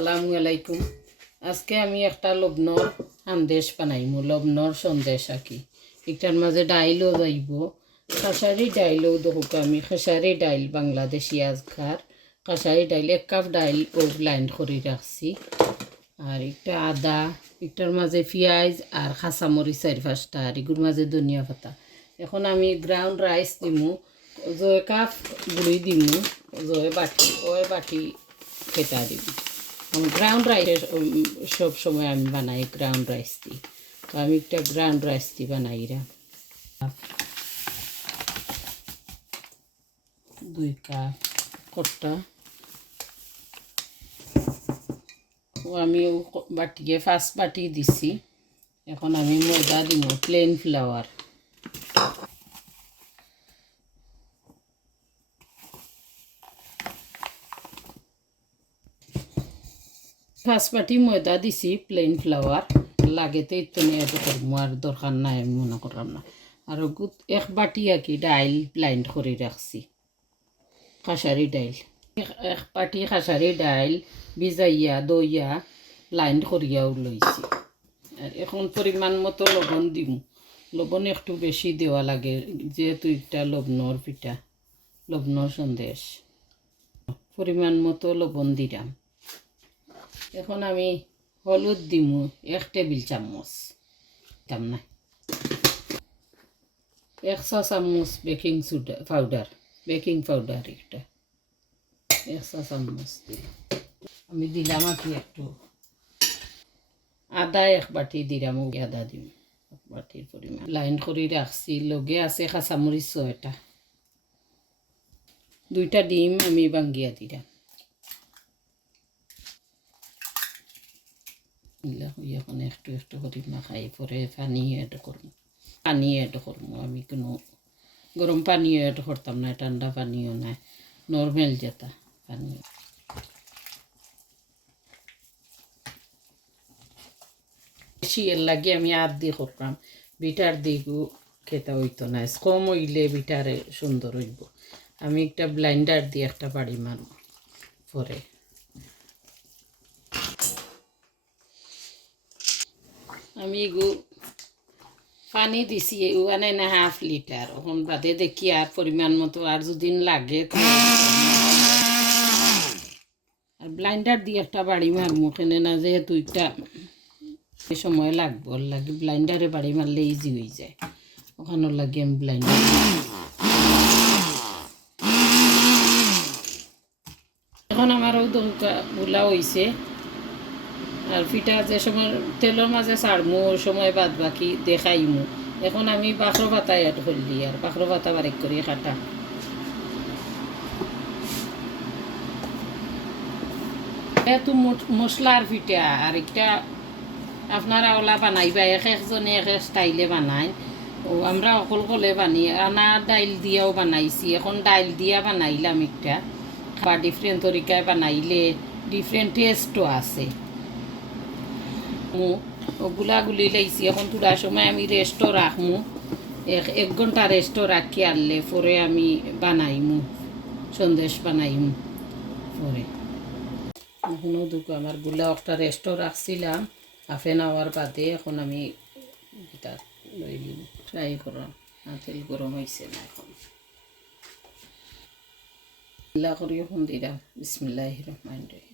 আসসালামু আলাইকুম। আজকে আমি একটা লবণর হান্দেশ বানাইমু, লবণর সন্দেশ আঁকি। একটার মাঝে ডাইলও যাইব, খাসারি ডাইলও দেখুক। আমি খাসারি ডাইল বাংলাদেশি আজকার খাসারি ডাইল 1 কাপ ডাইল ও ব্লাইন্ড করে রাখছি। আর একটা আদা, একটার মাঝে পেঁয়াজ আর কাঁচামরিচ 4-5টা, আর এগুলোর মাঝে ধনিয়া পাতা। এখন আমি গ্রাউন্ড রাইস দিমু, 1 কাপ গুঁড়ি দিমু, 1 বাটি খেতা দিব। গ্রাউন্ড রাইস সব সময় আমি বানাই গ্রাউন্ড রাইস দিই, তো আমি একটা গ্রাউন্ড রাইস দিই বানাই। 2 কাপ কট্টা আমি বাটিয়ে 5 বাটি দিছি। এখন আমি ময়দা দিব, প্লেন ফ্লাওয়ার। ফার্স্ট বাটি ময়দা দিছি, প্লেন ফ্লাওয়ার। লাগেতে তো নিয়ে করবো, আর দরকার নাই আমি মনে করলাম না। আর 1 বাটি আর কি ডাইল ব্লাইন্ড করে রাখছি, খাসারি ডাইল। 1 বাটি খাসারি ডাইল ভিজাইয়া দইয়া ব্লাইন্ড করিয়াও লইছি। আর এখন পরিমাণ মতো লবণ দিম। লবণ একটু বেশি দেওয়া লাগে, যেহেতু একটা লবণর পিঠা, লবণর সন্দেশ। পরিমাণ মতো লবণ দিলাম। এখন আমি হলুদ দিমু 1 টেবিল চামচ, দিতাম না। 1 চা চামচ বেকিং পাউডার একটা 1 চা চামচ দিলাম। আমি দিলাম আর কি একটু আদা, 1 বাটি দিলাম, আদা দিম 1 বাটির পরিমাণ। লাইন করে রাখছি, লগে আছে কাঁচামরিচ 6টা। 2টা ডিম আমি ভাঙ্গিয়া দিলাম। এখন একটু একটু করে মাখাই, পরে পানি এড করবো। আমি কোনো গরম পানিও এড করতাম না, ঠান্ডা পানিও নাই, নর্মাল যেটা পানি। বেশি এর লাগে আমি আর দিয়ে করতাম, বিটার দিকও খেতে হইতো না। কম হইলে বিটারে সুন্দর হইব। আমি একটা ব্লাইন্ডার দিয়ে একটা বাড়ি মারব পরে। আমি এগু পানি দিছি 1.5 লিটার। এখন বাদে দেখি আর পরিমাণ মতো আর যদি লাগে। আর ব্লাইন্ডার দিয়ে একটা বাড়ি মারবো, কেন না যেহেতু একটা সময় লাগবো, লাগে ব্লাইন্ডারে বাড়ি মারলে ইজি হয়ে যায়। ওখানে লাগে আমি ব্লাইন্ডার। এখন আমার ওই গুলা হয়েছে। আর পিঠা যে সময় তেলের মাঝে ছাড়মু, ওই সময় বাদ বাকি দেখাইমু। এখন আমি বাখরো পাতা অ্যাড করলি, আর বাখরো পাতা বারেক করি কাটা। এতো মশলার পিঠা, আর একটা আপনারা ওলা বানাইবা, একজনে এক স্টাইলে বানাই। ও আমরা অকল কলে বানি, আনা ডাইল দিয়াও বানাইছি। এখন ডাইল দিয়া বানাইলাম একটা, বা ডিফারেন্ট তরিকায় বানাইলে ডিফারেন্ট টেস্টও আছে। ওগুলা গুলি লাইছি। এখন পুরা সময় আমি রেস্টও রাখমু, 1 ঘন্টা রেস্টও রাখি আনলে পরে আমি বানাইমু, সন্দেশ বানাইমু পরে। এখনও দুটো আমার গুলা একটা রেস্টও রাখছিলাম 1/2 আওয়ার বাদে। এখন আমি এটা ট্রাই করলাম, তেল গরম হয়েছে না। এখন ইলা করি এখন দিলাম বিসমিল্লাহির রহমানির রহিম।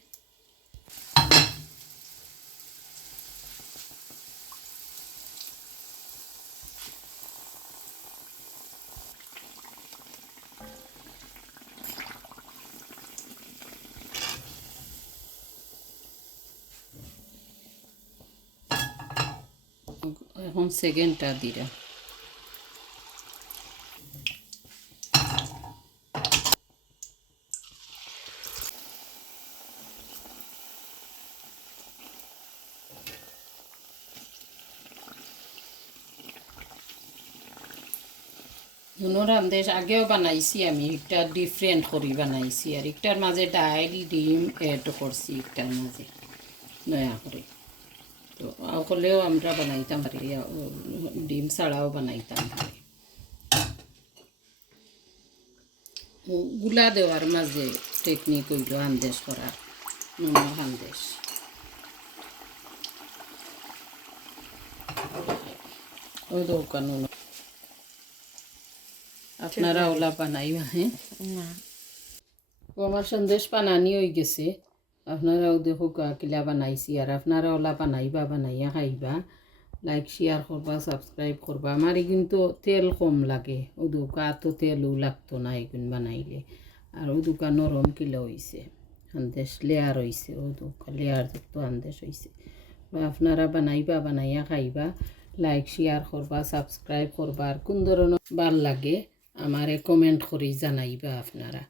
এখন সেকেন্ডটা দিলাম। নুনর হান্দেশ আগেও বানাইছি আমি, একটা ডিফারেন্ট করে বানাইছি। আর একটার মাঝে ডাইল ডিম এড করছি, একটার মাঝে নয়া করে। তো হলেও আমরা বানাইতাম পারি, ডিম ছাড়াও বানাইতাম পারি। গুলা দেওয়ার মাঝে টেকনিক হইল হান্দেশ করার। নুনর হান্দেশ ওই দোকান নুন আপনারা ওলা বানাইবা হ্যাঁ আমার সন্দেশ বানানি হয়ে গেছে আপনারাও দেখো কিলা বানাইছি আর আপনারা ওলা বানাইবা বানাইয়া খাইবা লাইক শেয়ার করবা সাবস্ক্রাইব করবা আমার কিন্তু তেল কম লাগে ও দোকা তো তেলও লাগতো না এগুন বানাইলে আর ও দোকা নরম কিলো হয়েছে সন্দেশ লেয়ার হয়েছে ও দোকা লেয়ার যুক্ত সন্দেশ হয়েছে আপনারা বানাইবা বানাইয়া খাইবা লাইক শেয়ার করবা সাবস্ক্রাইব করবা আর কোন ধরনের ভাল লাগে আমারে কমেন্ট করে জানাইবা আপনারা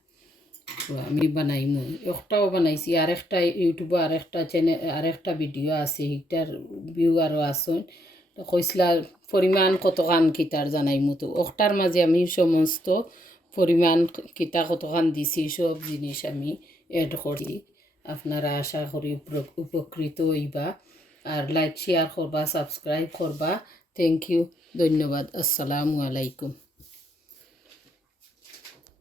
তো আমি বানাইমু একটাও বানাইছি আর একটা ইউটিউবে আর একটা চ্যানেল আর একটা ভিডিও আছে এটার ভিউ আরও আসুন তো কইসলা পরিমাণ কতখান কিতার জানাইমু তো ওটার মাঝে আমি সমস্ত পরিমাণ কিতা কতখান দিছি সব জিনিস আমি এড করি আপনারা আশা করি উপকৃত হইবা আর লাইক শেয়ার করবা সাবস্ক্রাইব করবা থ্যাংক ইউ ধন্যবাদ আসসালামু আলাইকুম